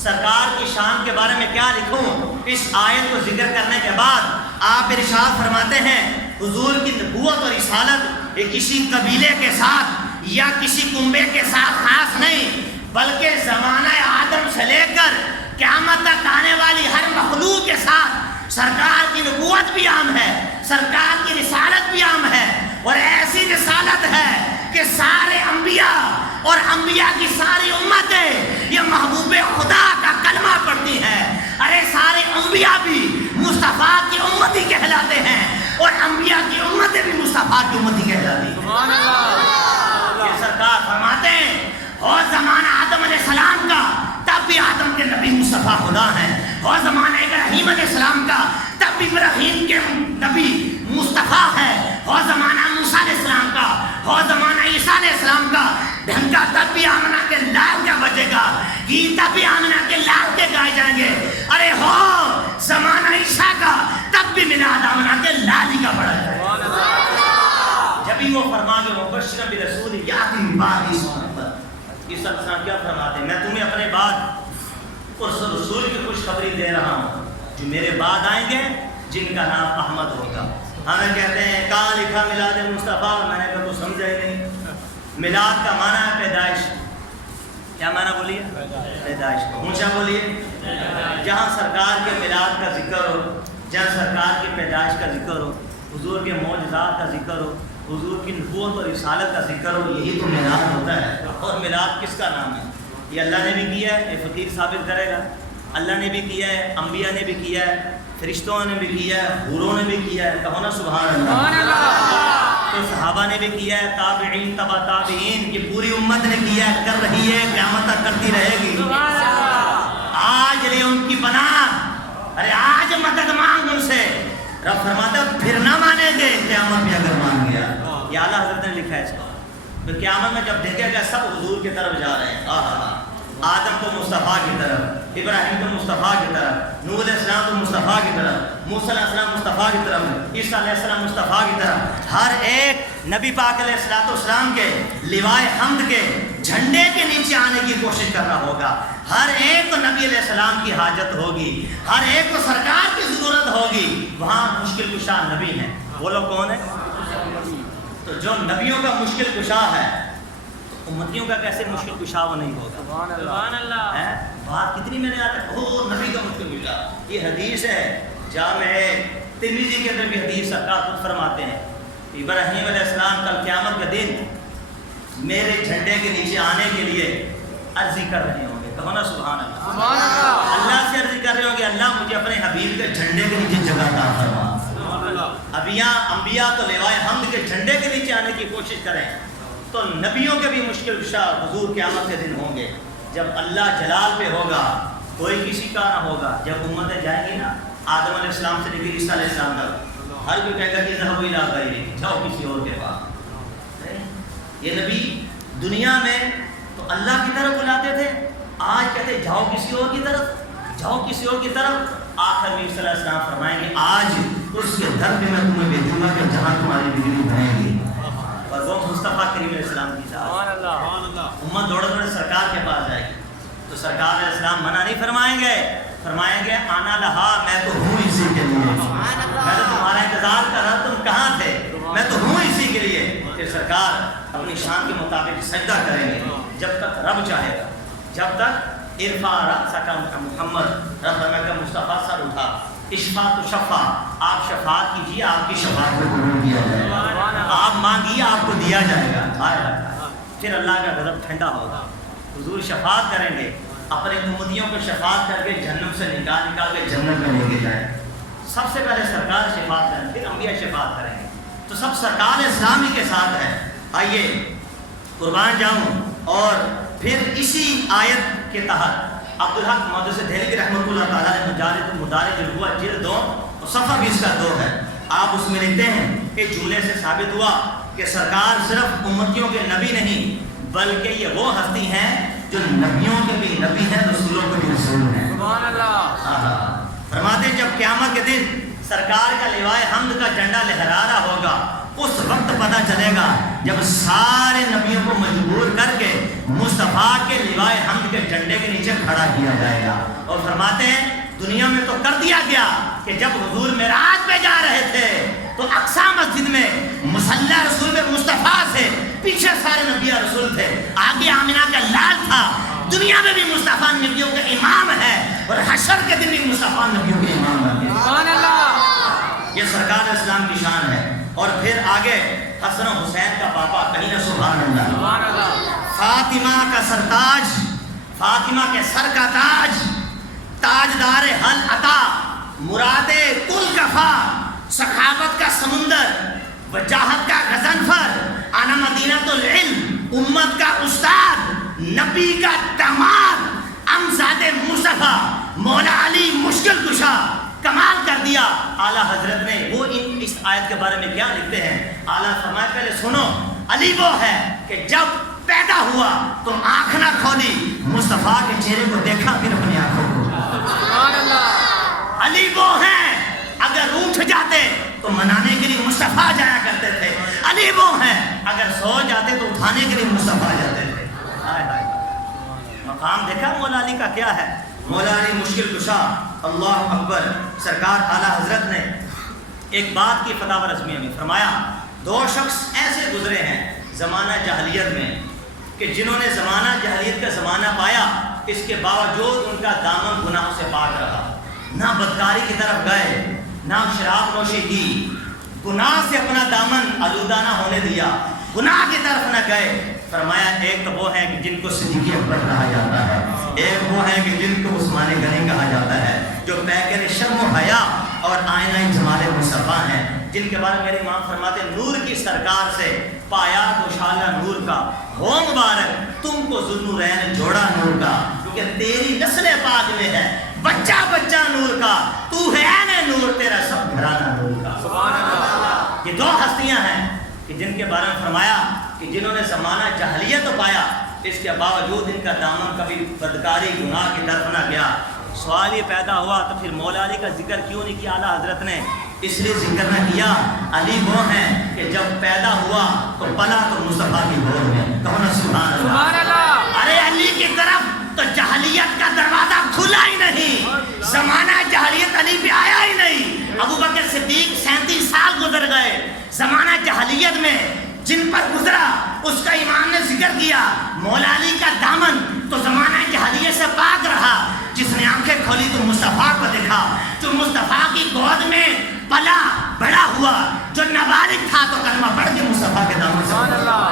سرکار کی شان کے بارے میں کیا لکھوں۔ اس آیت کو ذکر کرنے کے بعد آپ ارشاد فرماتے ہیں حضور کی نبوت اور رسالت یہ کسی قبیلے کے ساتھ یا کسی کنبے کے ساتھ خاص نہیں، بلکہ زمانہ آدم سے لے کر قیامت تک آنے والی ہر مخلوق کے ساتھ سرکار کی نبوت بھی عام ہے، سرکار کی رسالت بھی عام ہے، اور ایسی رسالت ہے کہ سارے انبیاء اور انبیاء کی ساری امتیں یہ محبوب خدا کا کلمہ پڑھتی ہیں۔ ارے سارے انبیاء بھی مصطفیٰ کی امتی کہلاتے ہیں اور انبیاء کی امتیں بھی مصطفیٰ کی امتی کہلاتی ہیں۔ سبحان اللہ۔ یہ سرکار فرماتے ہیں اور زمانہ آدم علیہ السلام کا تب بھی آدم کے نبی مصطفیٰ خدا ہیں، اور زمانہ ابراہیم علیہ السلام کا تب بھی ابراہیم کے نبی مصطفیٰ ہے، اور زمانہ موسیٰ علیہ السلام کا اور زمانہ عیسیٰ علیہ السلام کا ڈھنکا تب بھی آمنہ کے لال کا بجے گا، گیت تب بھی آمنہ کے لال کے گائے جائیں گے۔ ارے ہو زمانہ عیسیٰ کا تب بھی میلاد آمنہ کے لال ہی کا پڑا جائے گا۔ جبھی وہ فرما کے مبشر برسول یاتی من بعد اسمہ عیسیٰ علیہ السلام کیا فرماتے ہیں، میں تمہیں اپنے بعد اس رسول کی خوشخبری دے رہا ہوں جو میرے بعد آئیں گے جن کا نام احمد ہوگا۔ ہمیں کہتے ہیں کہاں لکھا میلاد مصطفیٰ، میں نے کہا تو سمجھا ہی نہیں۔ میلاد کا معنی ہے پیدائش، کیا معنی بولیے؟ پیدائش۔ اونچا بولیے۔ جہاں سرکار کے میلاد کا ذکر ہو، جہاں سرکار کی پیدائش کا ذکر ہو، حضور کے معجزات کا ذکر ہو، حضور کی نبوت اور رسالت کا ذکر ہو، یہی تو میلاد ہوتا ہے۔ اور میلاد کس کا نام ہے؟ یہ اللہ نے بھی کیا ہے، یہ فقیر ثابت کرے گا، اللہ نے بھی کیا ہے، انبیاء نے بھی کیا ہے، فرشتوں نے بھی کیا ہے، حوروں نے بھی کیا ہے، کہو نا سبحان اللہ۔ تو صحابہ نے بھی کیا ہے، تابعین تبع تابعین، یہ پوری امت نے کیا ہے، کر رہی ہے، قیامت تک کرتی رہے گی۔ آج لے ان کی بنا، ارے آج مدد مانگ ان سے۔ رب فرماتا پھر نہ مانیں گے قیامت میں اگر مان گیا۔ یہ اعلیٰ حضرت نے لکھا ہے اس کو۔ تو قیامت میں جب دیکھے گا سب حضور کی طرف جا رہے ہیں، آدم تو مصطفیٰ کی طرف، ابراہیم تو مصطفیٰ کی طرف، نوح علیہ السلام تو مصطفیٰ کی طرف، موسیٰ علیہ السلام مصطفیٰ کی طرف، عیسیٰ علیہ السلام مصطفیٰ کی طرف۔ ہر ایک نبی پاک علیہ السلام کے لوائے حمد کے جھنڈے کے نیچے آنے کی کوشش کر رہا ہوگا۔ ہر ایک کو نبی علیہ السلام کی حاجت ہوگی، ہر ایک کو سرکار کی ضرورت ہوگی۔ وہاں مشکل کشا نبی ہیں، وہ لوگ کون ہیں؟ تو جو نبیوں کا مشکل کشا ہے امتیوں کا کیسے مشکل کشا وہ نہیں ہوگا؟ سبحان اللہ۔ بات کتنی میں نے آتا ہے او نبی کا مشکل کشا۔ یہ حدیث ہے جامع ترمذی کے اندر بھی حدیث سرکار خود فرماتے ہیں ابراہیم علیہ السلام کل قیامت کے دن میرے جھنڈے کے نیچے آنے کے لیے عرضی کر رہے ہوں گے، کہو نا سبحان اللہ۔ سبحان اللہ۔ اللہ سے عرضی کر رہے ہوں گے اللہ مجھے اپنے حبیب کے جھنڈے کے نیچے جگہ عطا فرما۔ انبیاء تو لوائے حمد کے جھنڈے کے نیچے آنے کی کوشش کریں، تو نبیوں کے بھی مشکل کشا حضور قیامت کے دن ہوں گے۔ جب اللہ جلال پہ ہوگا کوئی کسی کا نہ ہوگا، جب امتیں جائیں گی نا آدم علیہ السلام سے نبی عیسیٰ علیہ السلام تک، ہر کوئی کہے گا کہ ذهبوا الی غیرہ، جاؤ کسی اور کے پاس۔ یہ نبی دنیا میں تو اللہ کی طرف بلاتے تھے، آج کہتے جاؤ کسی اور کی طرف، جاؤ کسی اور کی طرف۔ آخر میں صلی اللہ علیہ وسلم فرمائیں گے آج اس کے در پہ میں تمہیں بھیجوں گا کہ جہاں تمہاری بجلی بنے گی، اور وہ مصطفیٰ کریم علیہ السلام کی ذات۔ امت دوڑ دوڑ سرکار کے پاس جائے گی تو سرکار علیہ السلام منع نہیں فرمائیں گے، فرمائیں گے آنا لہا، میں تو ہوں اسی کے لیے، میں تو تمہارا انتظار کر رہا، تم کہاں تھے، میں تو ہوں اسی کے لیے۔ پھر سرکار اپنی شان کے مطابق سجدہ کریں گے جب تک رب چاہے گا، جب تک ارفع رأسک محمد، رب فرمائے گا مصطفیٰ سر اٹھا، اشفا تو شفا، آپ شفاعت کیجیے، آپ کی شفاعت کو قبول کیا جائے گا، آپ مانگیے آپ کو دیا جائے گا، پھر اللہ کا غضب ٹھنڈا ہوگا۔ حضور شفاعت کریں گے، اپنے امتیوں کو شفاعت کر کے جہنم سے نکال کے جنت میں لے کے جائیں۔ سب سے پہلے سرکار شفاعت کریں گے، پھر انبیاء شفاعت کریں گے، تو سب سرکار اسلامی کے ساتھ ہے۔ آئیے قربان جاؤں، اور پھر اسی آیت کے تحت عبدالحق محدث دہلوی رحمۃ اللہ تعالیٰ نے مدارج القوا جلد 2 صفحہ 20 کا 2 ہے، آپ اس میں لکھتے ہیں کہ جملے سے ثابت ہوا کہ سرکار صرف امتیوں کے نبی نہیں بلکہ یہ وہ ہستی ہیں جو نبیوں کے بھی نبی ہیں، رسولوں کے بھی رسول ہیں۔ سبحان اللہ۔ فرماتے ہیں جب قیامت کے دن سرکار کا لوائے حمد کا جھنڈا لہرا رہا ہوگا، اس وقت پتہ چلے گا جب سارے نبیوں کو مجبور کر کے مصطفیٰ کے لوائے حمد کے جھنڈے کے نیچے کھڑا کیا جائے گا۔ اور فرماتے ہیں دنیا میں تو کر دیا گیا کہ جب حضور معراج پہ جا رہے تھے تو اقصی مسجد میں مصلی رسول میں مصطفیٰ سے پیچھے سارے نبی رسول تھے، آگے آمنہ کا لال تھا۔ دنیا میں بھی مصطفیٰ نبیوں کے امام ہے، اور حشر کے دن بھی مصطفیٰ نبیوں کے امام ہے۔ سبحان اللہ۔ یہ سرکار اسلام کی شان ہے۔ اور پھر آگے حسن و حسین کا پاپا، کہیں نہ سبحان اللہ۔ سبحان اللہ۔ فاطمہ کا سرتاج، فاطمہ کے سر کا تاج، تاجدار حل عطا، مراد کل کفا، سخاوت کا سمندر، وجاہت کا غضنفر، انا مدینۃ العلم، امت کا استاد، نبی کا داماد، امزاد مصطفیٰ، مولا علی مشکل کشا، کمال کر دیا۔ اعلیٰ حضرت نے وہ اس آیت کے بارے میں کیا لکھتے ہیں؟ اعلیٰ فرمائے پہلے سنو، علی وہ ہے کہ جب پیدا ہوا تو آنکھ نہ کھولی، مصطفیٰ کے چہرے کو دیکھا پھر اپنی آنکھوں کو۔ سبحان اللہ۔ علی وہ ہیں اگر اٹھ جاتے تو منانے کے لیے مصطفیٰ جایا کرتے تھے، علی وہ ہیں اگر سو جاتے تو اٹھانے کے لیے مصطفیٰ جاتے تھے۔ مقام دیکھا مولا علی کا کیا ہے؟ مولا علی مشکل کشا، اللہ اکبر۔ سرکار اعلیٰ حضرت نے ایک بات کی فتاوی رضویہ میں فرمایا، 2 شخص ایسے گزرے ہیں زمانہ جاہلیت میں کہ جنہوں نے زمانہ جاہلیت کا زمانہ پایا، اس کے باوجود ان کا دامن گناہوں سے پاک رہا، نہ بدکاری کی طرف گئے، نہ شراب نوشی کی، گناہ سے اپنا دامن آلودہ نہ ہونے دیا، گناہ کی طرف نہ گئے۔ فرمایا ایک تو وہ ہے کہ جن کو صدیق اکبر کہا جاتا ہے، ایک وہ ہے کہ جن کو عثمان غنی کہا جاتا ہے، جو پیکر شرم و حیا اور آئینہ جمال مصطفیٰ ہیں، جن کے بارے میں میرے امام فرماتے ہیں نور کی سرکار سے پایا دوشالہ نور کا، ہو مبارک تم کو ذوالنورین جوڑا نور کا، کیونکہ تیری نسل پاک میں ہے بچہ بچہ نور کا، تو ہے عین نور تیرا سب گھرانہ نور کا۔ سبحان اللہ۔ یہ 2 ہستیاں ہیں کہ جن کے بارے میں فرمایا کہ جنہوں نے زمانہ جاہلیت تو پایا، اس کے باوجود ان کا دامن کبھی بدکاری گناہ کی طرف نہ گیا۔ سوال یہ پیدا ہوا تو پھر مولا علی کا ذکر کیوں نہیں کیا اعلیٰ حضرت نے؟ اس لیے ذکر نہ کیا، علی وہ ہیں کہ جب پیدا ہوا تو پلا تو مصطفیٰ کی گود میں، کہو نا سبحان اللہ۔ سبحان اللہ۔ ارے علی کی طرف تو جاہلیت کا دروازہ کھلا ہی نہیں، زمانہ جاہلیت علی پہ آیا ہی نہیں۔ ابوبکر صدیق 37 سال گزر گئے زمانہ جاہلیت میں، جن پر گزرا اس کا امام نے ذکر کیا، مولا علی کا دامن تو زمانہ جاہلیت سے پاک رہا، جس نے آنکھیں کھولی تو مصطفیٰ کو دیکھا، جو مصطفیٰ کی گود میں پلا بڑا ہوا، جو نابالغ تھا تو کلمہ پڑھ کے مصطفیٰ کے دامن سے۔ سبحان اللہ۔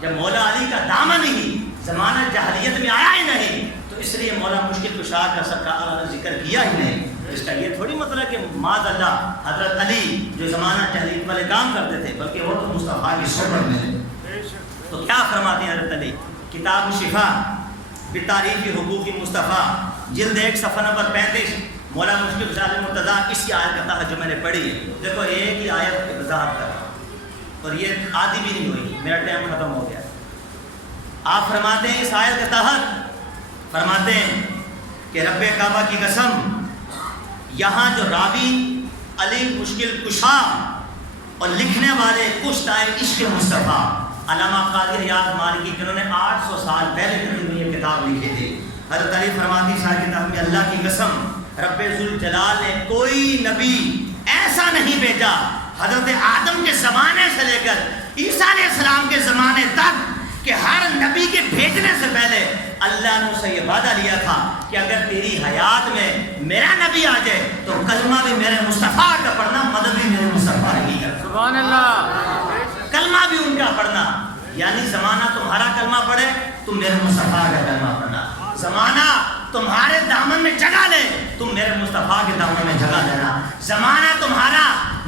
جب مولا علی کا دامن ہی زمانہ جاہلیت میں آیا ہی نہیں تو اس لیے مولا مشکل کشا کا سرکار نے ذکر کیا ہی نہیں۔ اس کا یہ تھوڑی مطلب کہ معاذ اللہ حضرت علی جو زمانہ جاہلیت والے کام کرتے تھے، بلکہ وہ تو مصطفیٰ کی صحبت میں۔ تو کیا فرماتے ہیں حضرت علی؟ کتاب شفا بتعریف حقوق مصطفیٰ جلد 1 صفحہ نمبر 35، مولا مشکل کشا مرتضیٰ اس کی آیت کا تحت جو میں نے پڑھی ہے، دیکھو ایک ہی آیت کی وضاحت کر رہا ہوں اور یہ آدھی بھی نہیں ہوئی، میرا ٹائم ختم ہو گیا۔ آپ فرماتے ہیں اس آیت کے تحت فرماتے ہیں کہ رب کعبہ کی قسم، یہاں جو راوی علی مشکل کشا اور لکھنے والے کشتائے عشق مصطفیٰ علامہ قادر یاد مالکی، جنہوں نے 800 سال پہلے تقریباً یہ کتاب لکھی تھی، حضرت علی فرماتی صاحب کتاب میں اللہ کی قسم رب ذوالجلال نے کوئی نبی ایسا نہیں بھیجا حضرت آدم کے زمانے سے لے کر عیسیٰ علیہ السلام کے زمانے تک کہ ہر نبی کے بھیجنے سے پہلے اللہ نے اسے یہ وعدہ لیا تھا کہ اگر تیری حیات میں میرا نبی آ جائے تو کلمہ بھی میرے مصطفیٰ کا پڑھنا، مدد بھی میرے مصطفیٰ ہی کا، سبحان اللہ، کلمہ بھی ان کا پڑھنا، یعنی زمانہ تمہارا کلمہ پڑھے تم میرے مصطفیٰ کا کلمہ پڑھنا، زمانہ تمہارے دامن میں جگہ لے تم میرے مصطفیٰ کے دامن میں جگہ لینا، زمانہ تمہارا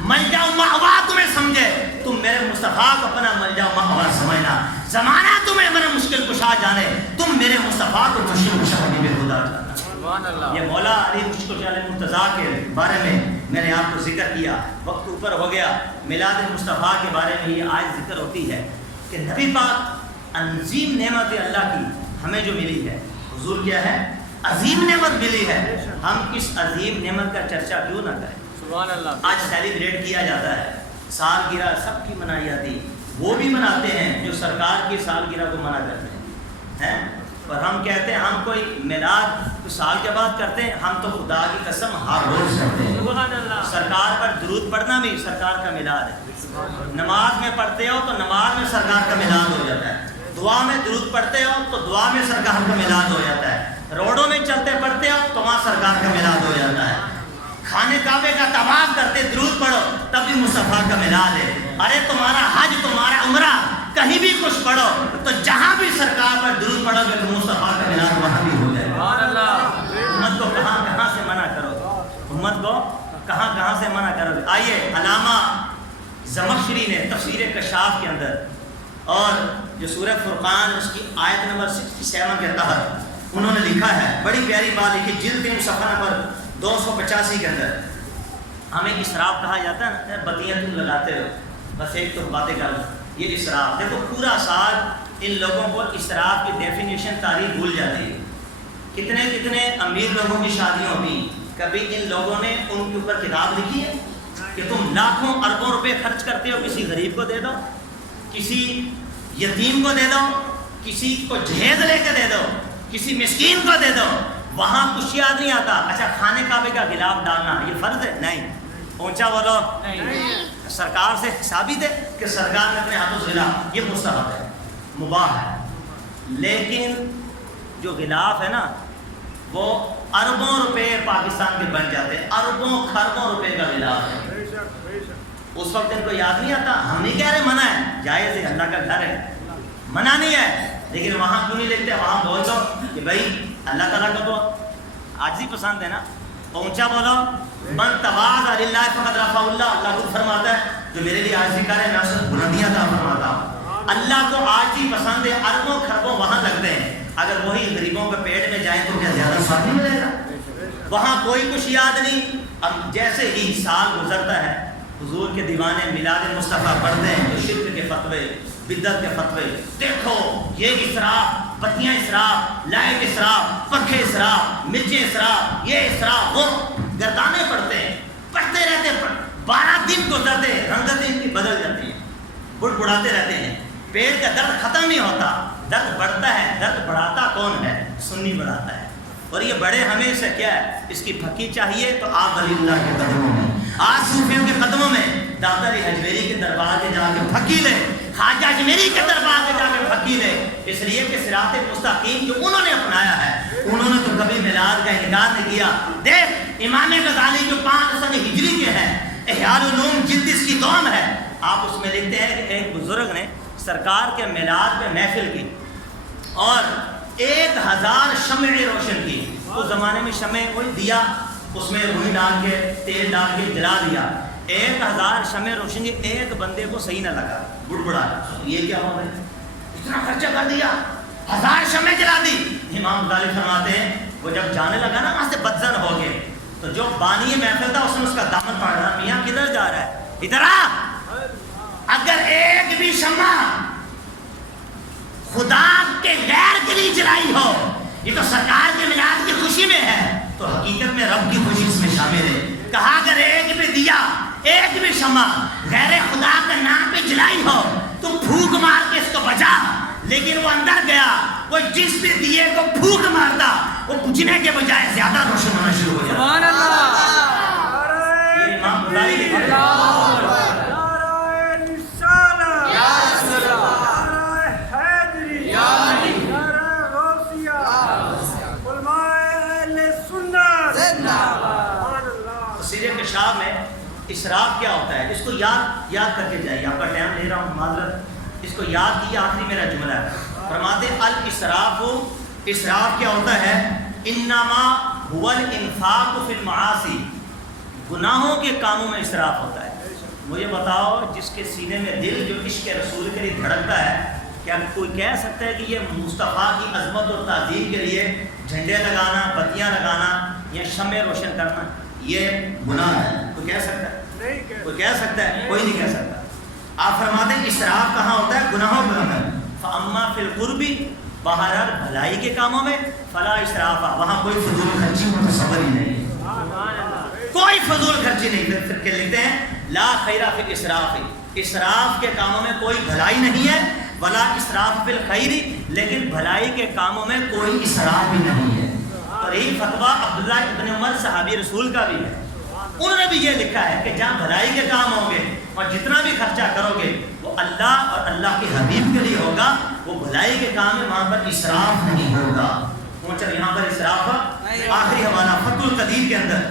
ملجا و مأوا تمہیں سمجھے تم میرے مصطفیٰ کو اپنا ملجا و مأوا سمجھنا، زمانہ تمہیں میرا مشکل کشا جانے تم میرے مصطفیٰ کو مشکل کشا بھی بے خدا جانا۔ سبحان اللہ۔ یہ مولا علی مشکل کشا مرتضیٰ کے بارے میں میں نے آپ کو ذکر کیا، وقت اوپر ہو گیا، میلاد مصطفیٰ کے بارے میں یہ آیت ذکر ہوتی ہے کہ نبی پاک عظیم نعمت اللہ کی ہمیں جو ملی ہے، حضور کیا ہے عظیم نعمت ملی ہے، ہم اس عظیم نعمت کا چرچا کیوں نہ کریں؟ سبحان اللہ۔ آج سیلیبریٹ کیا جاتا ہے، سالگرہ سب کی منائی جاتی، وہ بھی مناتے ہیں جو سرکار کی سالگرہ کو منع کرتے ہیں، اور ہم کہتے ہیں ہم کوئی میلاد کچھ سال کے بعد کرتے ہیں، ہم تو خدا کی قسم ہر روز کرتے ہیں۔ سبحان اللہ۔ سرکار پر درود پڑھنا بھی سرکار کا میلاد ہے، نماز میں پڑھتے ہو تو نماز میں سرکار کا میلاد ہو جاتا ہے، دعا میں درود پڑھتے ہو تو دعا میں سرکار کا میلاد ہو جاتا ہے، روڈوں میں چلتے پڑھتے ہو تو وہاں سرکار کا میلاد ہو جاتا ہے، خانے کعبے کا طواف کرتے درود پڑھو تب بھی مصطفیٰ کا میلاد ہے۔ ارے تمہارا حج تمہارا عمرہ کہیں بھی کچھ پڑھو تو جہاں بھی سرکار پر درود پڑھو گے تو مصطفیٰ کا میلاد وہاں بھی ہو جائے گا۔ سبحان اللہ۔ امت کو کہاں کہاں سے منع کرو، امت کو کہاں کہاں سے منع کرو۔ آئیے علامہ زمخشری نے تفسیر کشاف کے اندر اور جو سورہ فرقان اس کی آیت نمبر 67 کے تحت انہوں نے لکھا ہے، بڑی پیاری بات لکھی، جلد 3 صفحہ نمبر 285 کے اندر۔ ہمیں اسراف کہا جاتا ہے نا، بتیاں تم لگاتے ہو، بس ایک تو باتیں کر لو، یہ اسراف۔ دیکھو پورا سال ان لوگوں کو اسراف کی ڈیفینیشن تاریخ بھول جاتی ہے، کتنے کتنے امیر لوگوں کی شادیاں ہوئی، کبھی ان لوگوں نے ان کے اوپر کتاب لکھی ہے کہ تم لاکھوں اربوں روپے خرچ کرتے ہو، کسی غریب کو دے دو، کسی یتیم کو دے دو، کسی کو جہیز لے کے دے دو، کسی مسکین کو دے دو، وہاں کچھ یاد نہیں آتا۔ اچھا خانے کعبے کا غلاف ڈالنا یہ فرض ہے؟ نہیں، اونچا بولو، سرکار سے ثابت ہے کہ سرکار نے اپنے ہاتھوں سے غلاف، یہ مستحب ہے، مباح ہے، لیکن جو غلاف ہے نا وہ اربوں روپے پاکستان کے بن جاتے ہیں، اربوں خربوں روپے کا غلاف ہے، اس وقت ان کو یاد نہیں آتا۔ ہم نہیں کہہ رہے منع ہے، جائز ہے، اللہ کا گھر ہے، منع نہیں ہے، لیکن وہاں کیوں نہیں لکھتے؟ وہاں بول دو کہ بھائی اللہ تعالیٰ کو تو عاجزی پسند ہے نا، اونچا بولو، من تواضع للہ فقد رفعہ اللہ، اللہ خود فرماتا ہے جو میرے لیے عاجزی کرے میں اسے بلندیاں عطا فرماتا ہوں۔ اللہ کو عاجزی پسند ہے، اربوں خربوں وہاں لگتے ہیں، اگر وہی غریبوں کے پیٹ میں جائیں تو کیا زیادہ ثواب نہیں ملے گا؟ وہاں کوئی کچھ یاد نہیں۔ اب جیسے ہی سال گزرتا ہے حضور کے دیوانے میلاد مصطفیٰ پڑھتے ہیں تو شرک کے فتوے، بدعت کے فتوے، دیکھو یہ اسراف، بتیاں اسراف، لائٹ اسراف، پنکھے اسراف، مرچیں اسراف، یہ اسراف، وہ گردانے پڑھتے ہیں، پڑھتے رہتے ہیں، 12 دن گزرتے ہیں، رنگتیں ان کی بدل جاتی ہیں، بڑبڑاتے رہتے ہیں، پیٹ کا درد ختم نہیں ہوتا، درد بڑھتا ہے، درد بڑھاتا کون ہے؟ سنی بڑھاتا ہے، اور یہ بڑے ہمیں سے کیا ہے؟ اس کی پھکی چاہیے تو آپ ولی اللہ کے قدموں میں، آج صوفیوں کے قدموں میں، داتا علی حجویری کے دربار کے جا کے پھکی لے، خواجہ اجمیری کے دربار کے جا کے پھکی لے، اس لیے کہ صراط مستقیم جو انہوں نے اپنایا ہے، انہوں نے تو کبھی میلاد کا انکار نہیں کیا۔ دیکھ امام غزالی جو 5 ہجری کے ہیں، احیاء العلوم جلد اس کی 2 ہے، آپ اس میں لکھتے ہیں کہ ایک بزرگ نے سرکار کے میلاد پہ محفل کی اور 1000 شمعیں روشن کی۔ اس زمانے میں شمع کوئی دیا، اس میں روئی ڈال کے تیل ڈال کے جلا دیا، 1000 شمع روشن کی، ایک بندے کو صحیح نہ لگا، بڑبڑا، یہ کیا ہو گیا؟ اتنا خرچہ کر دیا، 1000 شمع جلا دی۔ امام غزالی فرماتے ہیں وہ جب جانے لگا نا وہاں سے بدزن ہو گئے، تو جو بانی محفل تھا اس نے اس کا دامن پکڑ رہا، میاں کدھر جا رہا ہے؟ ادھر آ، اگر ایک بھی شمع خدا کے غیر کے لیے جلائی ہو، یہ تو سرکار کے میلاد کی خوشی میں ہے، تو حقیقت میں رب کی خوشی اس میں شامل ہے۔ کہا اگر ایک بھی دیا، ایک بھی شمع غیر خدا کے نام پہ جلائی ہو تو پھونک مار کے اس کو بجا، لیکن وہ اندر گیا، وہ جس بھی دیے کو پھونک مارتا وہ بجھنے کے بجائے زیادہ روشن ہونا شروع ہو جاتا۔ سبحان اللہ۔ یہ امام غزالی لکھتے ہیں۔ اسراف کیا ہوتا ہے، اس کو یاد کر کے جائیے، آپ کا ٹائم لے رہا ہوں معذرت، اس کو یاد کیجیے، آخری میرا جملہ ہے۔ فرماتے الاسراف، اسراف کیا ہوتا ہے، انما هو الانفاق فی المعاصی، گناہوں کے کاموں میں اسراف ہوتا ہے۔ مجھے بتاؤ جس کے سینے میں دل جو عشق رسول کے لیے دھڑکتا ہے، کیا کوئی کہہ سکتا ہے کہ یہ مصطفیٰ کی عظمت اور تعظیم کے لیے جھنڈے لگانا، بتیاں لگانا یا شمع روشن کرنا یہ گناہ ہے؟ کوئی کہہ سکتا ہے؟ کوئی کہہ سکتا ہے؟ کوئی نہیں کہہ سکتا۔ آپ فرماتے ہیں اسراف کہاں ہوتا ہے؟ گناہوں کے اندر۔ فاما فی القرب، بہرحال بھلائی کے کاموں میں، فلا اسراف، وہاں کوئی فضول خرچی متصور ہی نہیں، کوئی فضول خرچی نہیں۔ پھر کیا لکھتے ہیں، لا خیر فی الاسراف، اسراف کے کاموں میں کوئی بھلائی نہیں ہے، ولا اسراف فی الخیر، لیکن بھلائی کے کاموں میں کوئی اسراف بھی نہیں ہے۔ اور یہی فتویٰ عبداللہ ابن عمر صحابی رسول کا بھی ہے، انہوں نے بھی یہ لکھا ہے کہ جہاں بھلائی کے کام ہوں گے اور جتنا بھی خرچہ کرو گے وہ اللہ اور اللہ کے حبیب کے لیے ہوگا، وہ بھلائی کے کام ہے، وہاں پر اسراف نہیں ہوگا۔ پہنچا یہاں پر اسراف۔ آخری حوالہ فتح القدیر کے اندر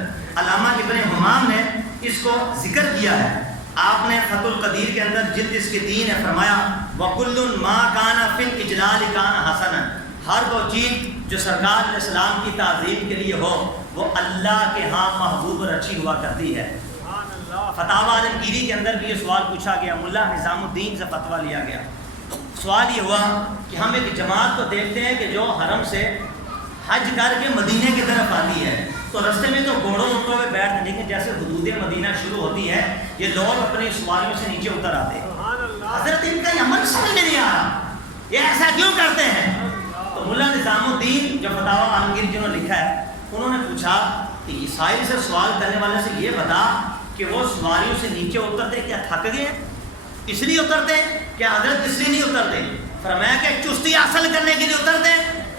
علامہ ابن حمام نے اس کو ذکر کیا ہے، آپ نے فتح القدیر کے اندر جلد اس کے 3 ہے، فرمایا وَكُلٌّ مَا كَانَ فِي الْإِجْلَالِ كَانَ حَسَنًا، ہر وہ چیز جو سرکار علیہ السلام کی تعظیم کے لیے ہو وہ اللہ کے ہاں محبوب اور اچھی ہوا کرتی ہے۔ فتاوی عالمگیری کے اندر بھی یہ سوال پوچھا گیا، ملا نظام الدین سے فتویٰ لیا گیا۔ سوال یہ ہوا کہ ہم ایک جماعت کو دیکھتے ہیں کہ جو حرم سے حج کر کے مدینے کی طرف آتی ہے، تو رستے میں تو گھوڑوں اونٹوں پہ بیٹھتے، لیکن جیسے حدود مدینہ شروع ہوتی ہے یہ لوگ اپنی سواریوں سے نیچے اتر آتے ہیں۔ حضرت ان کا یہ عمل سمجھ میں نہیں آ رہا، یہ ایسا کیوں کرتے ہیں؟ تو ملا نظام الدین جو فتاوی عالمگیر جنہوں نے لکھا ہے، انہوں نے پوچھا کہ عیسائی سے سوال کرنے والے سے یہ بتا کہ وہ سواریوں سے نیچے اترتے کیا تھک گئے اس لیے اترتے، کیا حضرت اس لیے نہیں اترتے؟ فرمایا کہ چستی حاصل کرنے کے لیے اترتے،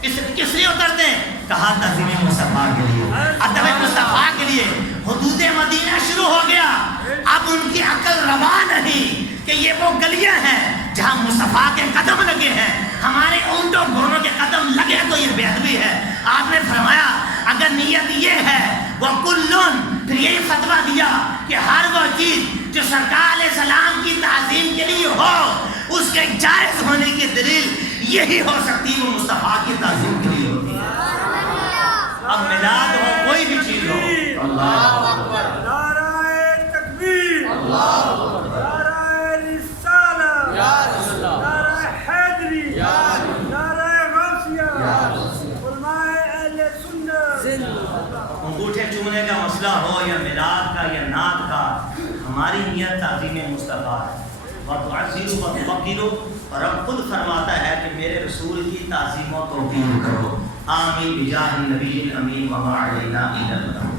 کس لیے اترتے ہیں؟ کہا تعظیم مصطفیٰ کے لیے، ادب مصطفیٰ کے لیے۔ حدود مدینہ شروع ہو گیا، اب ان کی عقل روا نہیں کہ یہ وہ گلیاں ہیں جہاں مصطفیٰ کے قدم لگے ہیں، ہمارے اونٹوں گھوڑوں کے قدم لگے تو یہ بے ادبی ہے۔ آپ نے فرمایا اگر نیت یہ ہے وہ کلن، پھر یہی فتویٰ دیا کہ ہر وہ چیز جو سرکار علیہ السلام کی تعظیم کے لیے ہو اس کے جائز ہونے کی دلیل یہی ہو سکتی ہے وہ مصطفیٰ کی تعظیم کے لیے ہوتی ہے۔ اب میلاد ہو کوئی بھی چیز ہو، اللہ اکبر، نعرہ تکبیر، نعرہ رسالہ، نعرہ حیدری، نعرہ غوثیہ، علماء اہل سنت۔ انگوٹھے چومنے کا مسئلہ ہو یا میلاد کا یا نعت کا، ہماری نیت تعظیم مصطفیٰ ہے۔ وَتُعَزِّرُوا وَتُوَقِّرُوا، اور رب خود فرماتا ہے کہ میرے رسول کی تعظیم و توقیر کرو۔ آمین بجاہ النبی الامین وما علینا الا البلاغ۔